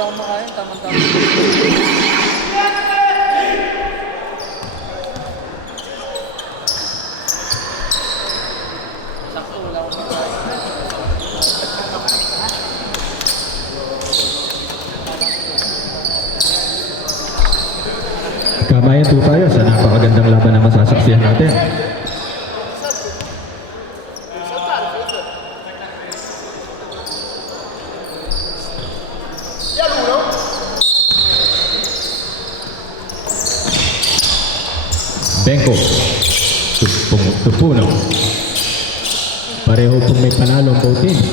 wala akong makain. Tama-tama. Sakto, wala akong makain. Kamayan po tayo sa napakagandang laban na masasaksihan natin. Benko, Tupuno. Pareho pong may panalo ang both teams.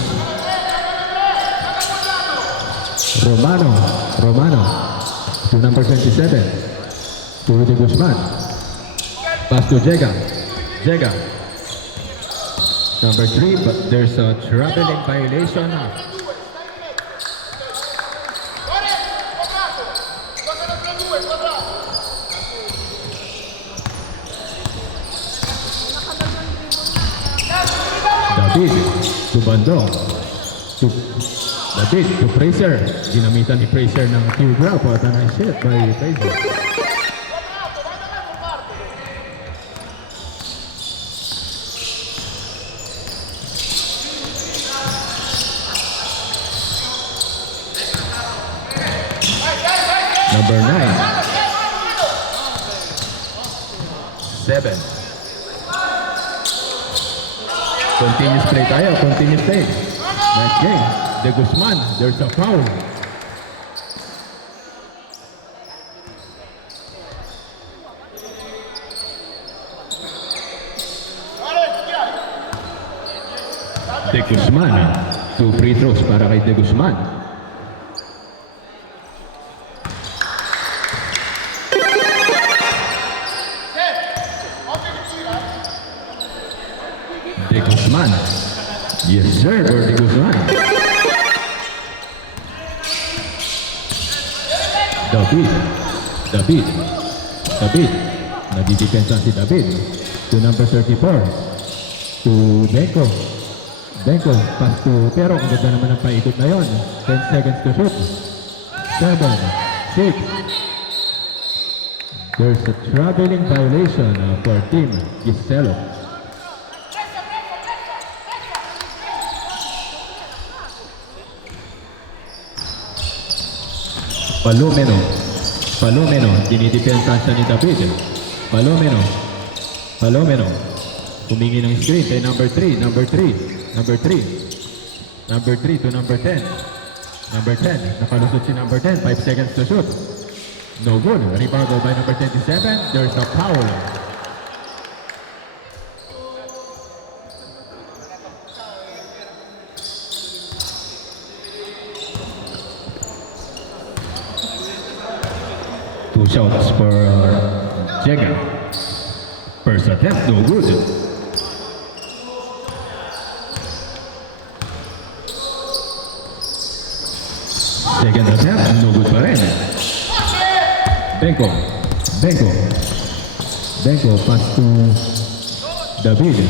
Romano, to number 27, to Rudy Guzman. Pass to Jega, number 3, but there's a traveling violation. David to Bandong, David to Fraser. Ginamitan ni Fraser ng teardrop at a nice hit by Fraser. Number 9, 7. Continuous play tayo, continuous play. Nice game. De Guzman, there's a foul. De Guzman, 2 free throws para kay De Guzman. De Guzman. Yes sir, for De Guzman. David. Nadidepensa si David. To number 34. To Benko. Pass to Pero. Ang ganda naman ang paikot na yon. 10 seconds to shoot. 7, 6. There's a traveling violation for Team Giselo. Palomeno, dinidepensa siya ni David. Palomeno, humingi ng screen kay number 3 to number 10. Number 10, nakalusot si number 10, 5 seconds to shoot. No good, rebound by number 27, there's a foul. Two shots for Jega. First attempt, no good. Second attempt, no good pa rin. Benko, pass to David,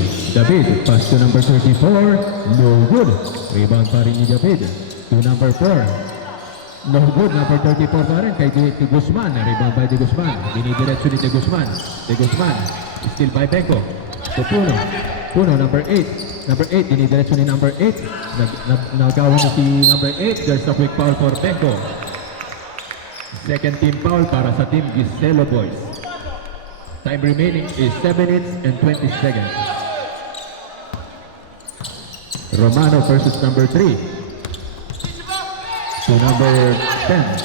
pass to number 34, no good. Rebound pa rin ni David. To number 4. No good, number 34 pa rin kay De Guzman. Rebound by De Guzman. Dinidiretso ni De Guzman. Still by Benko. To Puno, number 8. Number 8, dinidiretso ni number 8. Nagawa na si number 8. There's a quick foul for Benko. Second team foul para sa team Giselo Boys. Time remaining is 7 minutes and 20 seconds. Romano versus number 3. To number 10,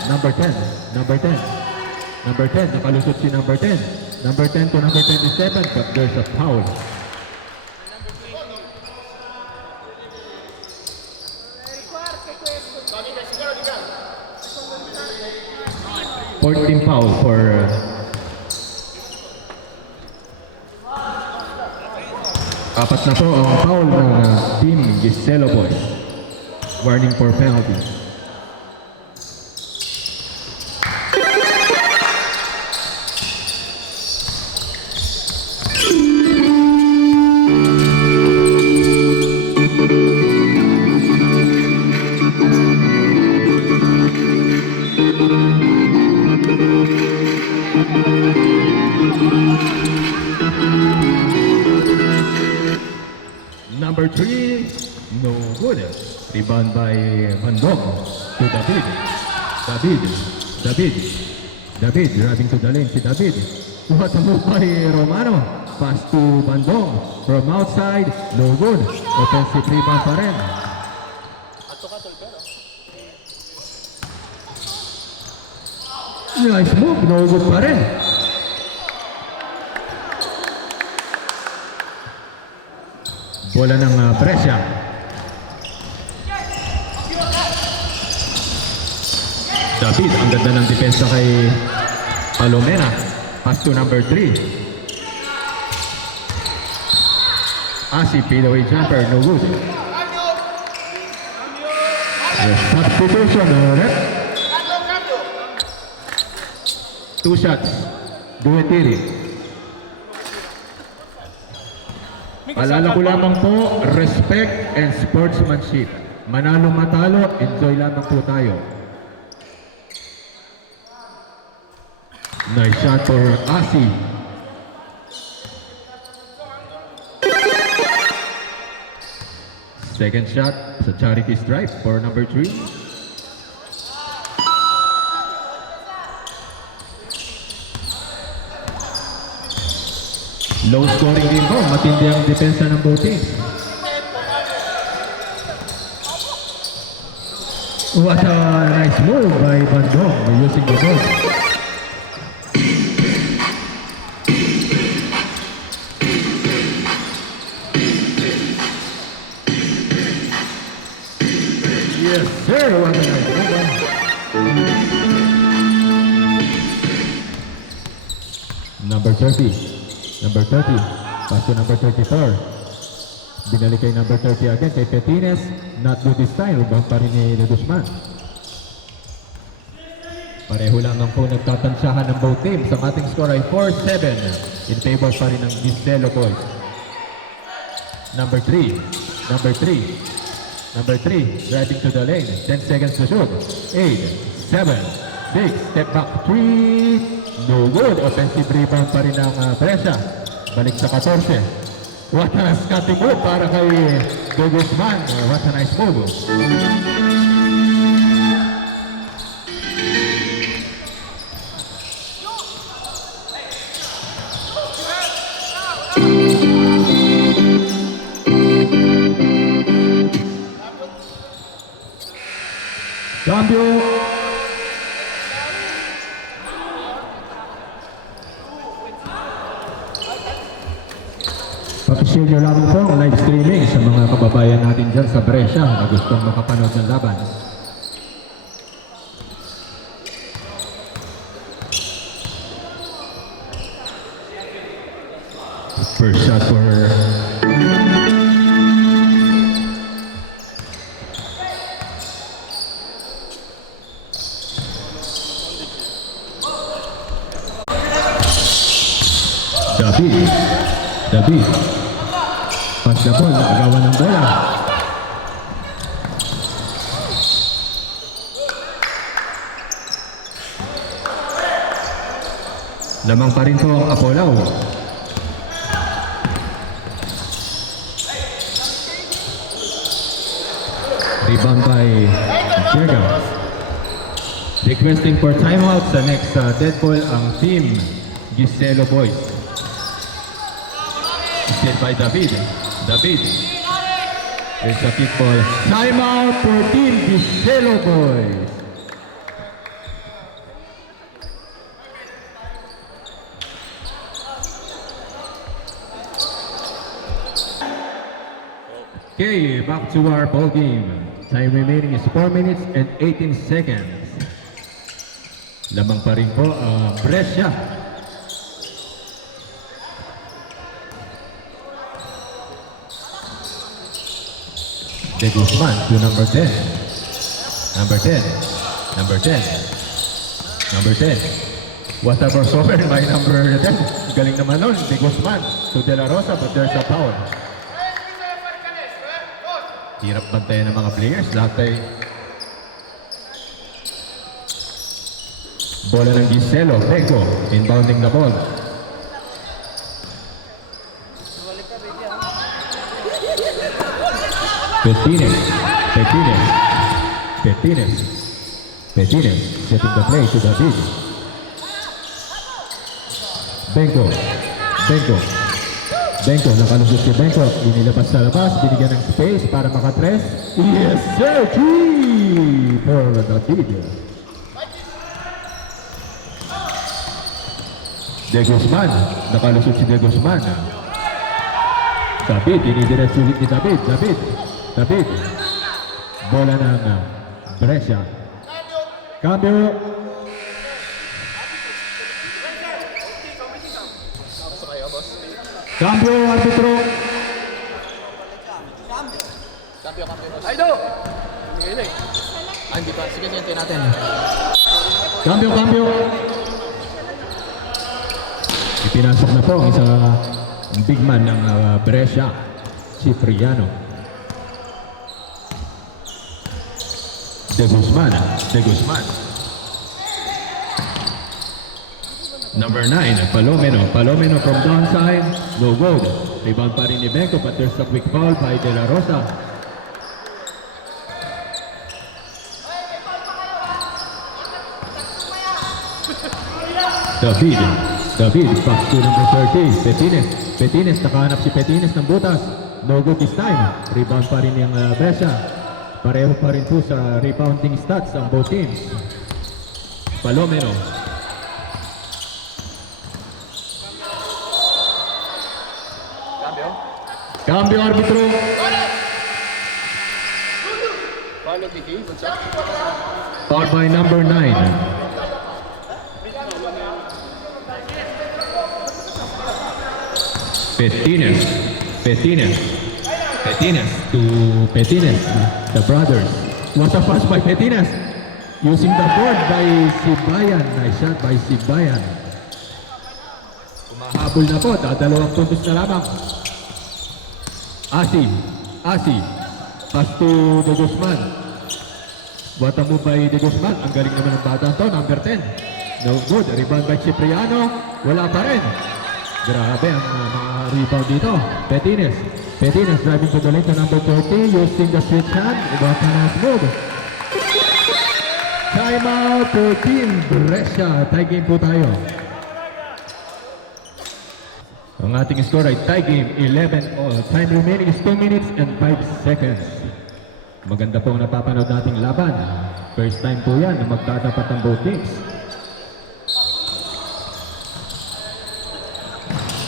nakalusot si number 10. Number 10 to number 27, but there's a foul. Fourth team foul for apat na po ang foul ng team Giselo Boys. Warning for penalty. Rebound by Bandong to David. David driving to the lane. Si David. What a move by Romano. Pass to Bandong. From outside. No good. Offensive rebound pa rin. Nice move. No good pa rin. Bola ng Brescia. David, ang ganda ng depensa kay Palomena. Pass to number 3. Asi, fadeaway jumper, no good. Substitution, rep. 2 shots. Duetiri. Alala ko lamang po, respect and sportsmanship. Manalo matalo, enjoy lamang po tayo. Nice shot for Asi. Second shot sa charity stripe for number 3. Low scoring din po, matindi ang depensa ng both teams. What a nice move by Bandong using the ball. Yes, sir. What a nice move. Number 30. Number 30. Pass to number 34. Binalik kay number 30 again kay Petines. Not good this time. Rubang pa rin ni Ledusman. Pareho lamang po nagtatansyahan ng both teams. Ang ating score ay 4-7. In favor pa rin ng Giselo boys. Number 3. Number 3. Number 3. Driving to the lane. 10 seconds to shoot. 8, 7, 6. Step back 3. No good. Offensive rebound pa rin ng Brescia. Balik sa 14. What a scotty move para kay Guzman. What a nice move. Cambio. Pakishare nyo lamang po ang live streaming sa mga kababayan natin dyan sa Brescia na gustong makapanood ng laban. First shot for David. Pass the ball, nakagawa ng bola. Lamang pa rin po ang Apolao. Rebound by Jega. Requesting for timeout sa next dead ball ang team Giselo boys. Set by David. There's a kickball. Timeout for team Giselo boys. Okay, back to our ball game. Time remaining is 4 minutes and 18 seconds. Lamang pa rin po Brescia. De Guzman to number 10. Number 10. What a crossover by number 10. Galing naman nun, De Guzman to De La Rosa, but there's a foul. Hirap bantayan ng mga players. Lahat ay bola ng Giselo. Peko, inbounding the ball. Petines. Petines. Petines. Petines setting the play to David. Benko. Benko. Benko, nakalusot si Benko. Inilabas sa labas, binigyan ng space para makatres. Yes, sir! 3 for David. De Guzman, nakalusot si De Guzman. David, inidiretso ulit ni David. David. Bola ng Brescia. Cambio. Cambio, arbitro. Cambio. Aido! Hindi pa. Sige, hintayin natin. Cambio. Ipinasok na po ang isa big man ng Brescia, Cipriano. De Guzman. Number 9, Palomeno from downside, no good. Rebound pa rin ni Benko, but there's a quick foul by De La Rosa. David, pass to number 30, Petines, nakahanap si Petines ng butas. No good this time. Rebound pa rin yung Brescia. Pareho pa rin po sa rebounding stats ang both teams. Palomeno. Cambio, arbitro. Follow Vicky. Good shot. Foul by number 9. Petines to Petines, the brothers. What a pass by Petines. Using the board by Sibayan. Nice shot by Sibayan. Kumahabol na po, dalawang puntos na lamang. Asi. Pass to De Guzman. What a move by De Guzman. Ang galing naman ng batang to, number 10. No good. Rebound by Cipriano. Wala pa rin. Grabe ang mga rebound dito. Petines driving to the lane to number 30, using the switch hand. What a nice move. Time out for Team Brescia. Tie game po tayo. Ang ating score ay tie game, 11 all. Time remaining is 2 minutes and 5 seconds. Maganda po ang napapanood nating laban. First time po yan na magtatapat ang both teams.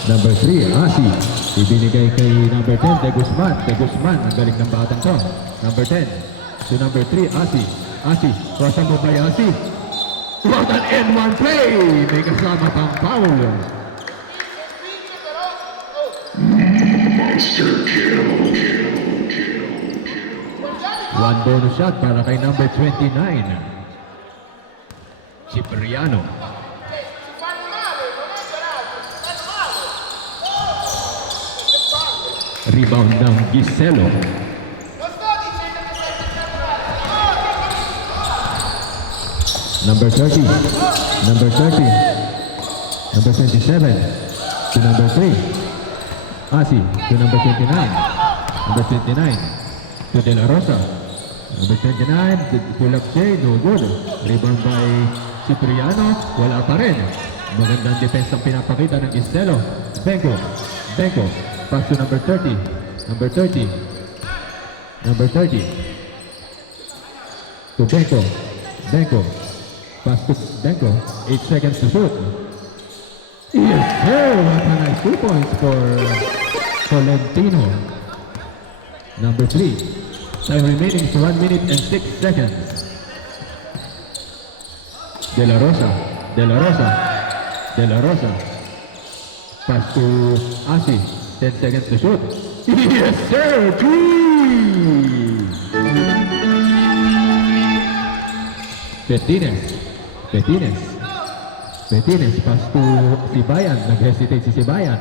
Number 3, Asi. Ibinigay kay number 10, De Guzman. Ang galing ng batang to. Number 10 to number 3, Asi. Cross mo by Asi. What an N1 play! May kasama pang foul. Monster kill. One bonus shot para kay number 29, Cipriano. Rebound ng Giselo. Number 30, number 27, to number 3, Asi, to number 29, to De La Rosa, number 29, to Lapsey, no good. Rebound by Cipriano, wala pa rin. Magandang defense ang pinapakita ng Giselo. Benko, pass to number 30, to Benko, pass to Benko, 8 seconds to shoot. Yes, sir! What a nice 2 points for Tolentino. Number 3, time remaining for 1 minute and 6 seconds. De La Rosa, pass to Asi, 10 seconds to shoot. Yes, sir! 3! Petines, pass to Sibayan. Nag-hesitate si Sibayan.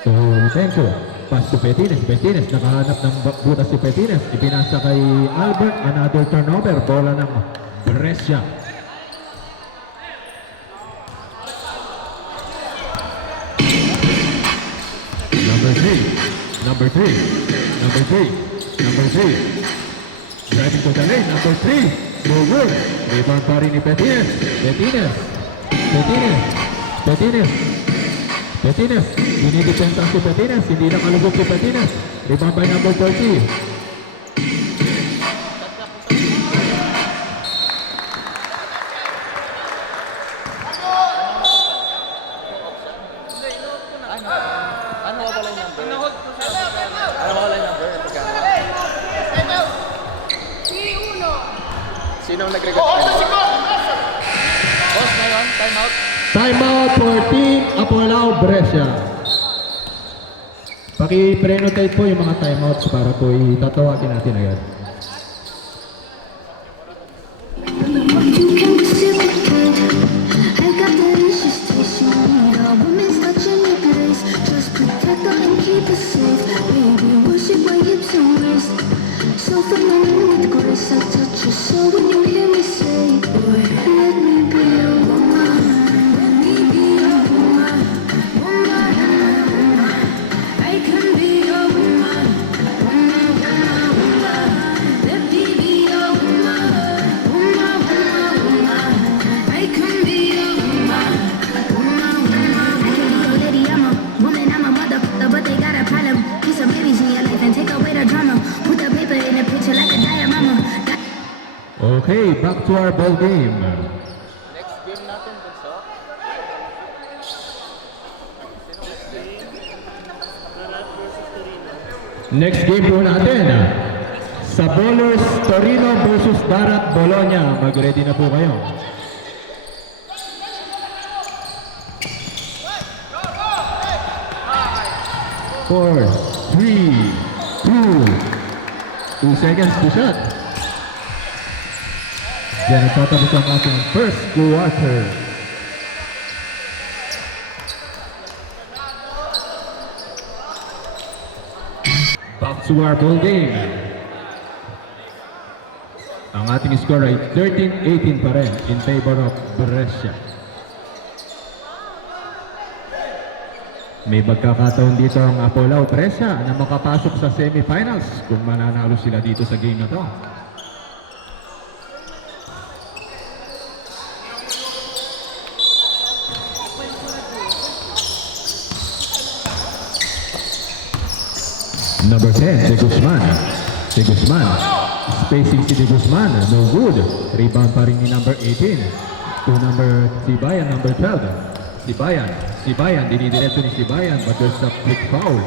So, Benko, pass to Petines. Nakahanap ng butas si Petines. Ipinasa kay Albert. Another turnover. Bola ng Brescia. Number 3. Driving to the lane, number 3. No good. Rebound pa rin ni Petines. Petines. Dinidepensang si Petines. Hindi na malugog si Petines. Rebound by number 30. Ano wala yung number? Ano wala yung number? Sino ang nag-record? Boss na yun, time out. Timeout for Team Apolao Brescia. Paki-prenotate po yung mga timeouts para po itatawagin natin agad. You can reciprocate. I got that issues station. A woman's touching your grace. Just protect her and keep her safe. Baby, worship my hips and waist. So feminine with grace. I touch your soul when you hear me say, boy, let me be a woman. Let me be a woman. Woman. I can be a woman. Woman. Let me be a woman. I can be a woman. Lady, I'm a woman, I'm a motherfucker, but they got a problem. Put some babies in your life and take away the drama. Put the paper in the picture like a diorama. Okay, back to our ball game. Next game natin, Bunso. Next game po natin. Sa Bowlers, Torino versus Darat Bologna. Mag-ready na po kayo. Four, 3, 2 seconds to shot. Yan, nagtatapos ang ating first quarter. Back to our ball game. Ang ating score ay 13-18 pa rin in favor of Brescia. May magkakataon dito ang Apolao Brescia na makapasok sa semifinals kung mananalo sila dito sa game na to. Number 10, De Guzman. Spacing si De Guzman. No good. Rebound pa rin ni number 18. To number Sibayan, number 12. Sibayan. Dinidiretso ni Sibayan, but there's a quick foul.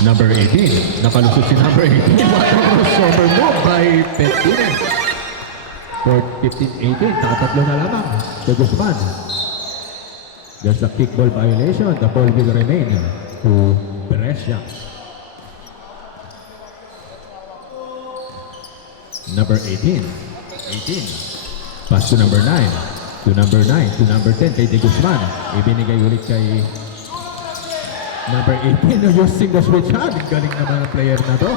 Number 18. Nakalusot si number 18. What a crossover move by Petines. For 15-18. Nakatatlo na lamang. De Guzman. There's a kickball violation. The ball will remain to Brescia. Number 18. Pass to number 9. To number 10 kay De Guzman. Ibinigay ulit kay number 18 using the switch hand. Galing naman ang player na to.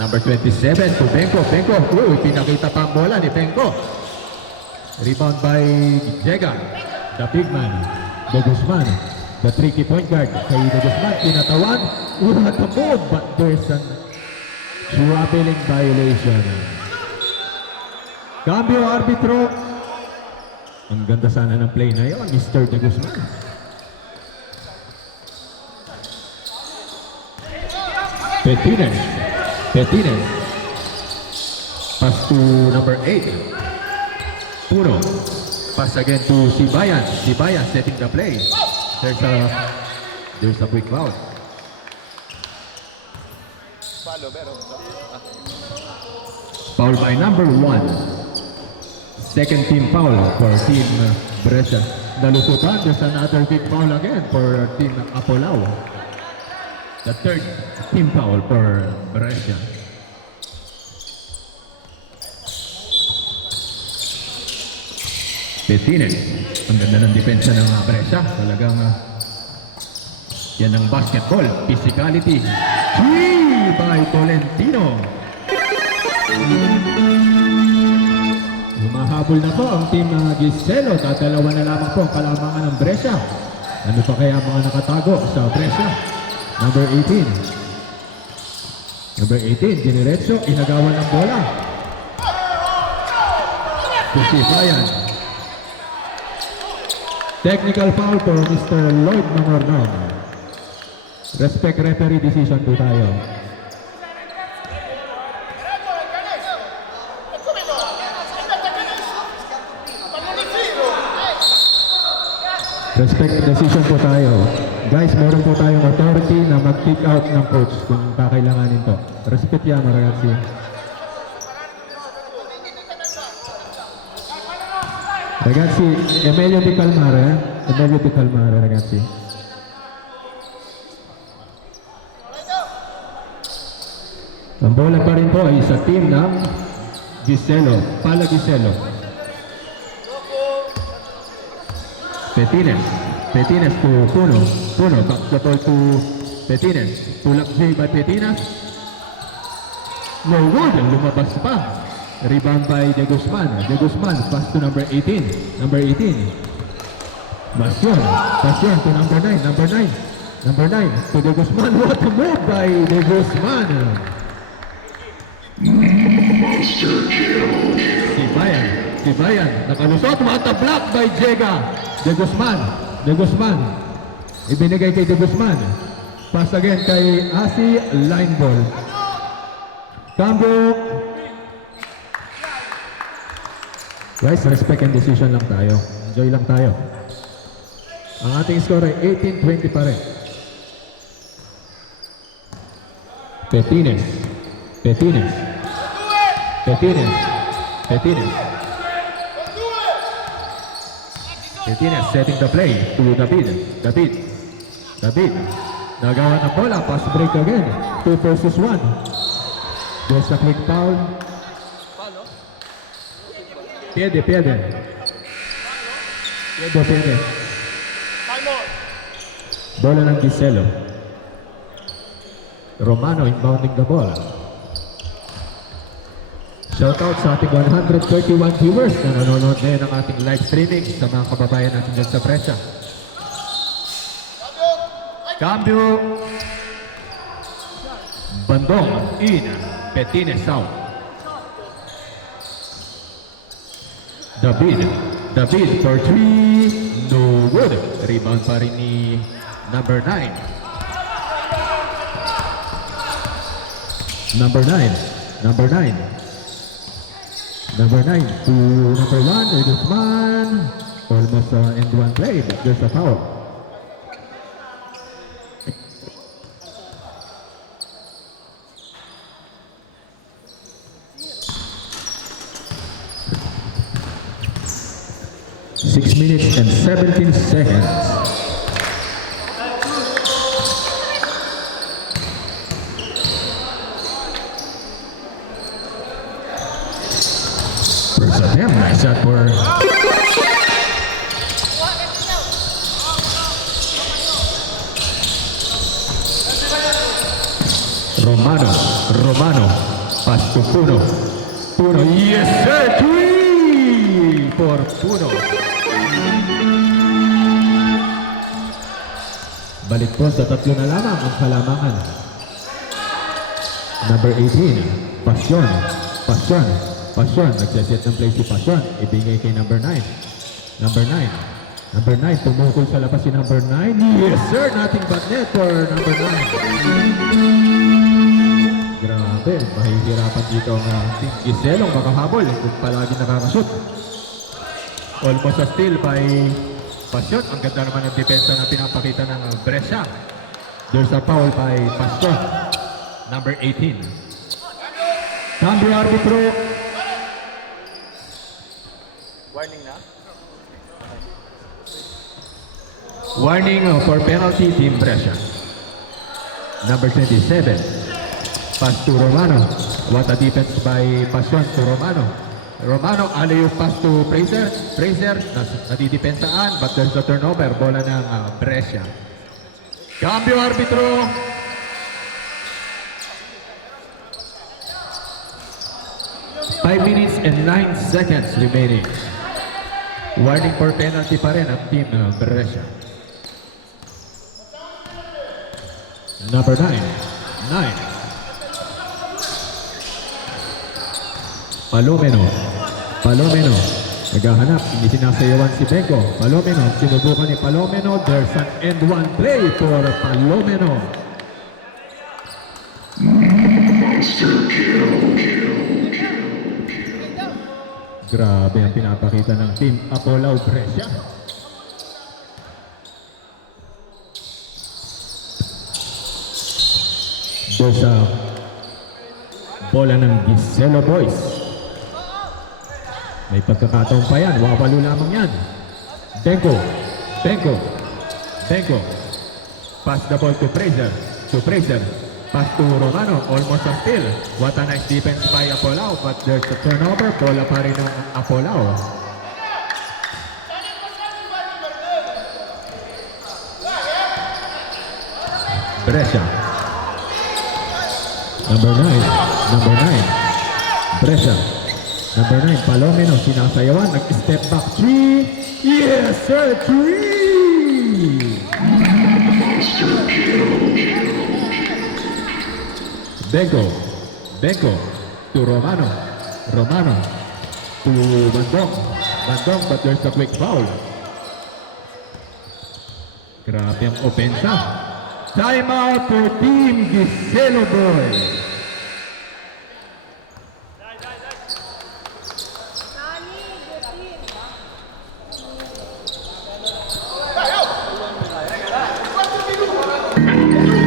Number 27 to Benko. Pinakita pa ang bola ni Benko. Rebound by Jega. The big man. De Guzman. The tricky point guard. Kay De Guzman. Pinatawan. What a move. But there's a traveling violation. Cambio arbitro. Ang ganda sana ng play na yun, Mr. De Guzman. Petines. Pass to number 8. Puro. Pass again to Sibayan. Setting the play. There's a quick foul. Foul by number 1. Second team foul for Team Brescia. Nalusutan, there's another big foul again for Team Apolao. The third team foul for Brescia. Petines. Ang ganda ng depensa ng Brescia. Talagang yan ang basketball. Physicality. 3 by Tolentino. Humahabol na po ang team Giselo. Tatalawa na lamang po ang kalamangan ng Brescia. Ano pa kaya mga nakatago sa Brescia? Number 18. Number 18, diniretso, inagawan ng bola. Kusibayan. Technical foul for Mr. Lloyd Mamornon. Respect referee decision po tayo. Respect decision po tayo. Guys, meron po tayong authority na mag-kick out ng coach kung kakailanganin to. Respect yan, ragazzi. Ragazzi, è meglio di calmare, eh? È meglio di calmare, ragazzi. Ang bola pa rin po ay sa team ng Giselo, Pala Giselo. Petines to Puno, back the ball to Petines, tulak J by Petines. No good, lumabas pa. Rebound by De Guzman, pass to number 18, Bastion to number 9, to De Guzman. What a move by De Guzman. Sibayan, nakalusot, mata block by Jega. De Guzman, ibinigay kay De Guzman. Pass again kay Asi, line ball. Cambio. Guys, respect and decision lang tayo. Enjoy lang tayo. Ang ating score ay 18-20 pa rin. Petines setting the play to David. Nagawa ng bola, pass break again. 2 versus 1. There's a quick foul. Piede. Bola ng Giselo. Romano inbounding the ball. Shoutout sa ating 131 viewers na nanonood ngayon ng ating live streaming sa mga kababayan natin dyan sa Brescia. Cambio. Bandong in. Petines out. David for 3. No good. Rebound pa rin ni number 9. Number 9 to number 1, Guzman. Almost end one play, but there's a foul. Six minutes and 17 seconds. Damn, nice shot for Romano. Pass to Puno. Yes sir, 3 for Puno. Balik po sa 3 na lamang ang kalamangan. Number 18, Pasyon. Nagsaset ng play si Pasyon. Ibigay kay number 9. Number 9, tumukol sa labas si number 9. Yes sir, nothing but net for number 9. Grabe, mahihirapan dito ang team Giselong makahabol kung palagi nakakashoot. Almost a steal by Pasyon. Ang ganda naman ng depensa na pinapakita ng Brescia. There's a foul by Pasyon. Number 18. Cambio arbitro. Warning for penalty team Brescia. Number 27. Pass to Romano. What a defense by Pasyon to Romano. Alley pass to Fraser. Nadidipensaan, but there's a turnover. Bola ng Brescia. Cambio arbitro. 5 minutes and 9 seconds remaining. Warning for penalty pa rin ang team ng Brescia. Number 9. Palomeno. Naghahanap, hindi sinasayawan si Benko. Palomeno, sinubukan ni Palomeno. There's an end one play for Palomeno. Grabe ang pinapakita ng team Apolao Brescia. Doon sa bola ng Giselo Boys. May pagkakataon pa yan. Wawalo lamang yan. Benko. Pass the ball to Fraser. Pass to Romano. Almost a steal. What a nice defense by Apolao. But there's a turnover. Bola pa rin ng Apolao. Brescia. Number 9. Brescia. Number 9, Palomeno, sinasayawan, nag-step back, 3. Yes, sir, 3! Benko, to Romano to Bandong, but there's a quick foul. Grabe ang opensa. Time out for Team Giselo Boys.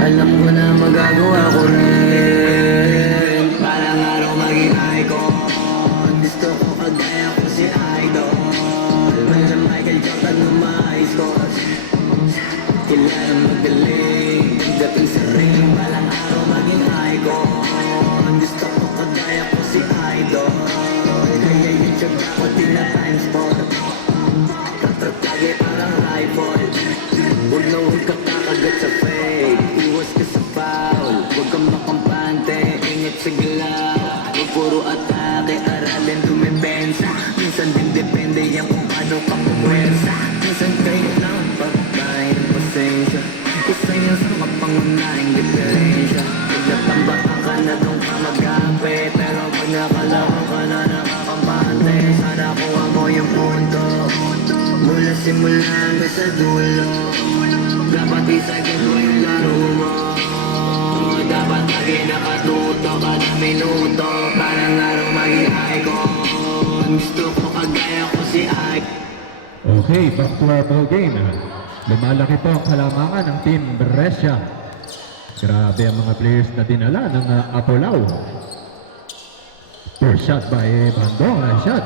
Alam ko na magagawa ko rin. Parang araw maging icon. Gusto ko kagaya ko si Idol. Nandiyan Michael Jordan lumais ko. Kailangan magaling. Pagdating sa ring, balang araw maging icon. Gusto ko kagaya ko si Idol. Kaya YouTube ako din na time sport. Katatagi parang rifle. Huwag na huwag ka kakagat sa fake. Iwas ka sa foul. Huwag kang makampante. Ingat sa galaw. Huwag puro atake. Aralin dumipensa. Minsan din depende yan kung ano ka pumwersa. Minsan kayo lang pagkain ng pasensya. Isa yan sa mapangunahing diferensya. Pag natambakan ka na doon ka mag-ape. Pero pag nakalaro ka na nakakampante. Sana kuha mo yung punto. Mula simula hanggang sa dulo. Dapat isagin mo yung laro mo. Dapat lagi nakatuto kada minuto. Parang araw maging icon. Gusto ko kagaya ko si Ike. Okay, back to our ball game. Lumalaki po ang kalamangan ng Team Brescia. Grabe ang mga players na dinala ng Apolao. First shot by Bandong. Nice shot.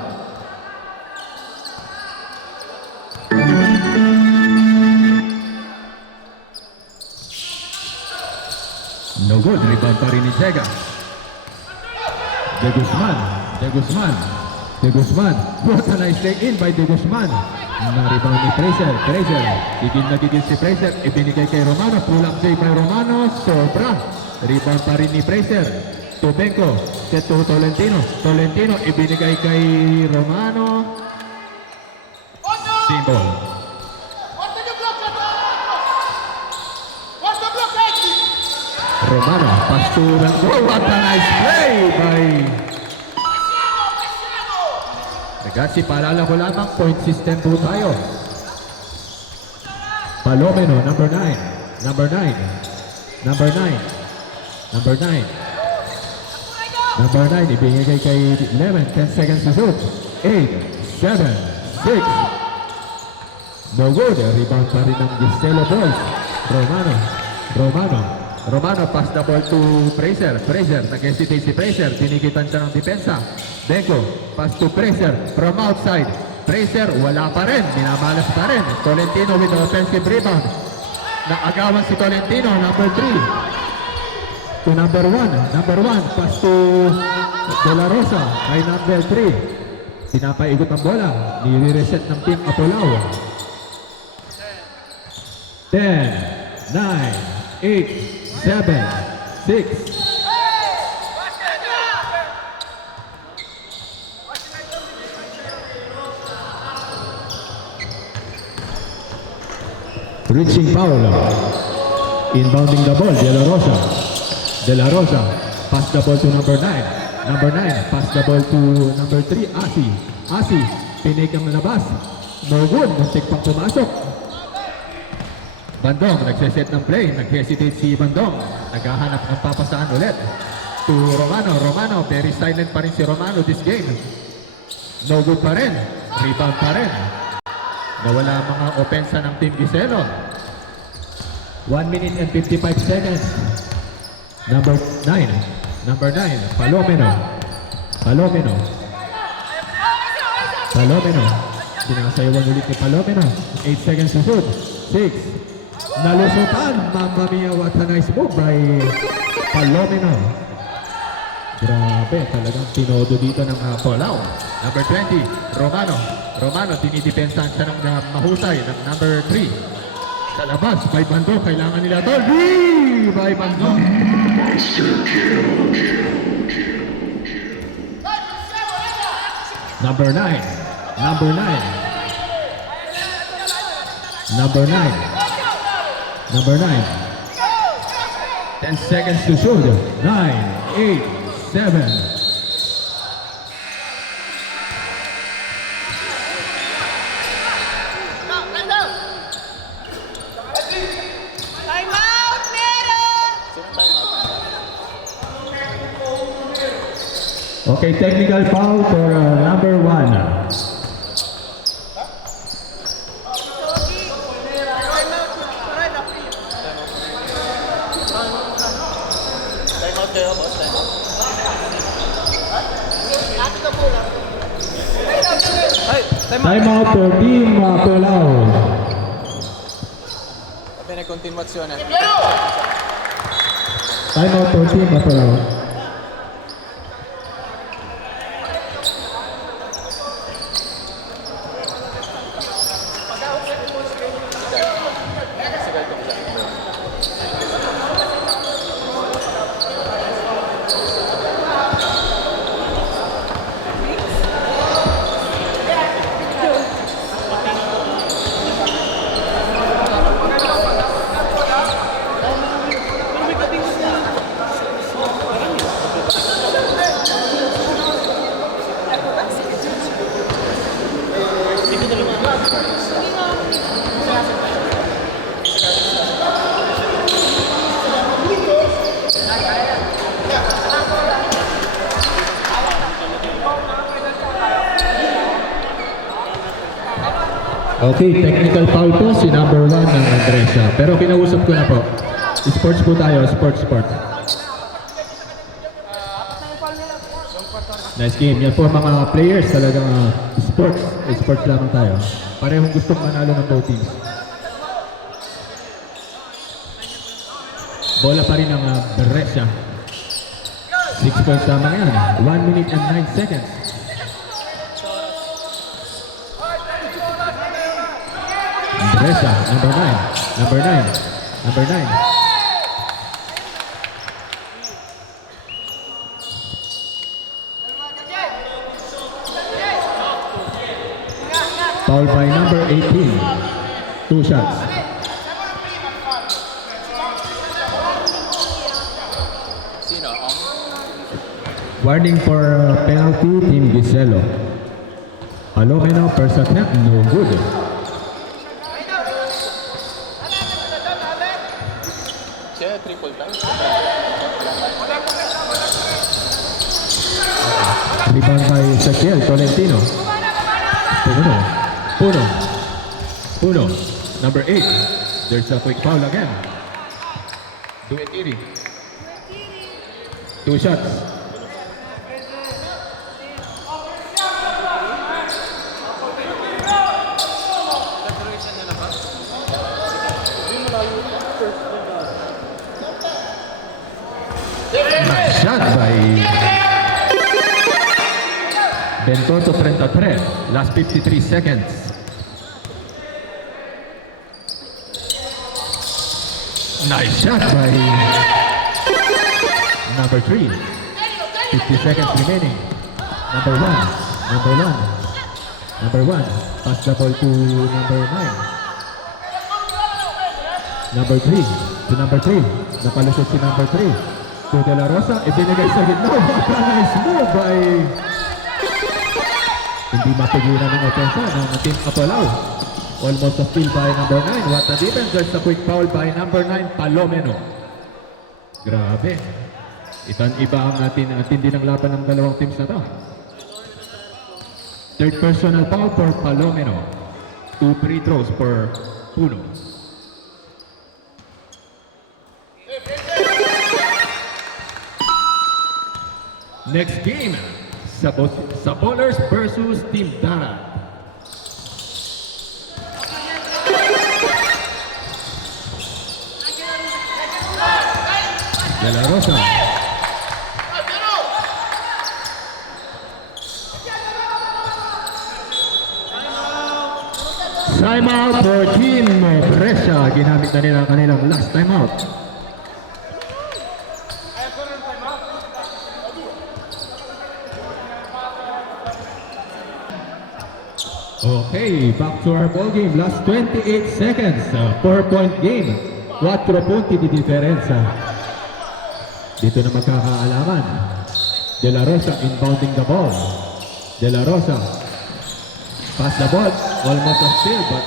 No good. Rebound pa rin ni Jega. De Guzman. What a nice leg in by De Guzman. Na-rebound ni Fraser. Gigil si Fraser. Ibinigay kay Romano. Pull-up J by Romano. Sobra. Rebound pa rin ni Fraser. To Benko. Set to Tolentino. Ibinigay kay Romano. Symbol. Romano, pass to Benko. What a nice play by Ragazzi, paalala ko lamang, point system po tayo. Palomeno, number 9, ibigay kay 11, 10 seconds to shoot. 8, 7, 6. No good, rebound pa rin ng Giselo Boys. Romano, pass the ball to Fraser, nag-hesitate si Fraser, tinigitan siya ng depensa. Benko, pass to Fraser, from outside. Fraser, wala pa rin, minamalas pa rin. Tolentino with the offensive rebound. Naagawan si Tolentino, number 3. To number 1, pass to De La Rosa, ay number 3. Pinapaigot ang bola, nire-reset ng team Apolao. 10, 9, 8, 7, 6. Reaching foul. Inbounding the ball, De La Rosa. De La Rosa, pass the ball to number 9. Number 9, pass the ball to number 3, Asi. Asi, pinig ang labas. No good, muntik pang pumasok. Bandong, nagsiset ng play. Nag-hesitate si Bandong. Naghahanap ng papasaan ulit. To Romano. Romano, very silent pa rin si Romano this game. No good pa rin. Rebound pa rin. Nawala ang mga opensa ng Team Giselo. 1 minute and 55 seconds. Number 9. Number 9. Palomino. Palomino. Palomino. Sinasayawan ulit ni Palomino. 8 seconds to shoot. 6. Nalusutan. Mamma mia, what a nice move by Palomino. Grabe, talagang tinodo dito ng fallout. Number 20. Romano. Romano, dinidepensahan siya ng mahusay ng number 3. Sa labas, by Bando, kailangan nila ito. By Bando. Number 9. Number 9. Number 9. Number 9. 10 seconds to shoot. 9, 8, 7. Okay, technical foul for number 1. Time out for Team Palau. Bene, continuazione. Time out for Team Palau. Okay, technical foul po si number 1 ng Andresa. Pero kinausap ko na po. Sports po tayo, sports. Nice game. Yan po mga players, talagang sports lamang tayo. Parehong gustong manalo ng both teams. Bola pa rin ng Brescia. 6 points lamang yan. 1 minute and 9 seconds. Brescia, number 9. Number 9. Number 9. Foul by number 18. 2 shots. Warning for penalty, Team Giselo. Palomino, first attempt, no good. Triple time. Rebound by Shaquiel Tolentino. Puno. Number 8. There's a quick foul again. Duetiri. 2 shots. Shot by Bentoto 33. Last 53 seconds. Nice shot by number 3. 50 seconds remaining. Number 1. Pass the ball to number 9. Number 3. To number 3. Nakalusot si number 3. To De La Rosa. Ibinigay sa gitna. What a nice move by... Hindi mapigilan ng opensa ng Team Apolao. Almost a steal by number 9. What a defense. There's a quick foul by number 9, Palomeno. Grabe. Iba ang tindi ng laban ng dalawang teams na to. Third personal foul for Palomeno. 2 free throws for Puno. Next game, Sabolers versus Team Dara. De La Rosa. Timeout for Team Brescia. Ginamit na nila ang kanilang last timeout. Okay, back to our ball game. Last 28 seconds. 4-point game. 4 punti di diferenza. Dito na magkakaalaman. De La Rosa inbounding the ball. De La Rosa. Pass the ball. Almost a steal, but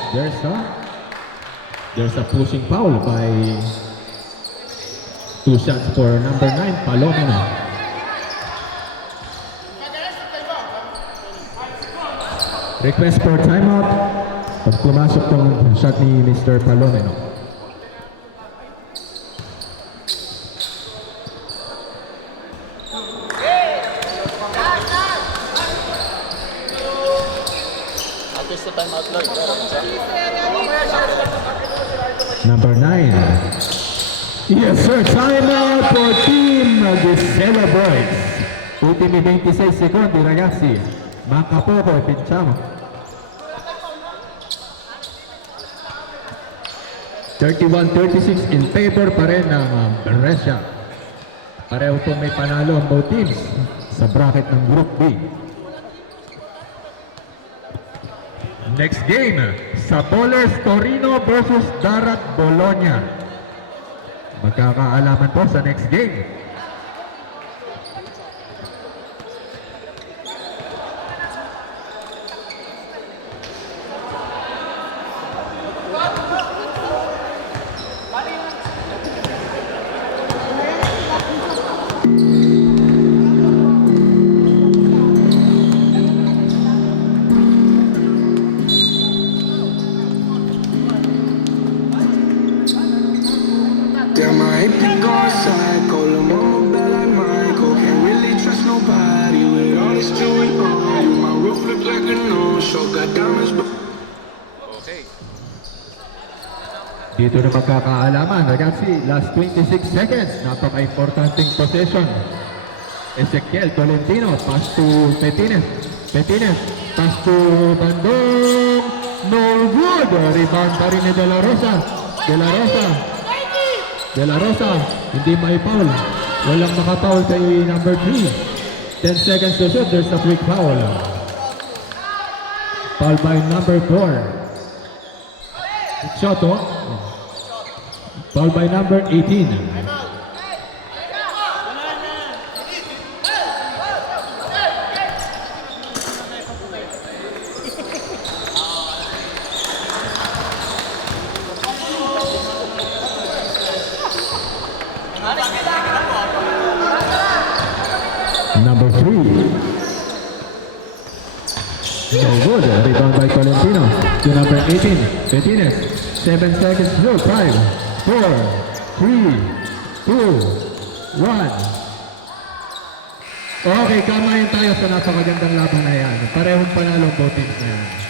there's a pushing foul by 2 shots for number 9, Palomeno. Request for timeout. Pag pumasok tong shot ni Mr. Palomeno. At least the time out Lord. Number 9. Yes sir, timeout for Team Gisela Boys. Ultimi 26 secondi ragazzi. Manca poco e pinciamo. 31-36 in favor pa rin ng Brescia. Pareho po may panalo ang both teams sa bracket ng Group B. Next game, Sabolers Torino versus Darat Bologna. Magkakaalaman po sa next game. Damn, I hate to go psycho. Lil' mama bad like Michael. Can't really trust nobody with all this jewelry on. You my roof look like a no-show. Got diamonds, but Dito na magkakaalaman, ragazzi, last 26 seconds, napaka-importanting possession. Ezequiel Tolentino, pass to Petines, pass to Bandong, no good, rebound pa rin ni De La Rosa, De La Rosa, hindi may foul, walang naka-foul kay number 3, 10 seconds to shoot, there's a quick foul. Foul by number 4. Shot, oh. Foul by number 18. Number 3. No good. Rebound by Tolentino. To number 18. Petines. 7 seconds to go. 5, 4, 3, 2, 1. Okay, kamayin tayo sa napakagandang laban na yan. Parehong panalong both teams na yan.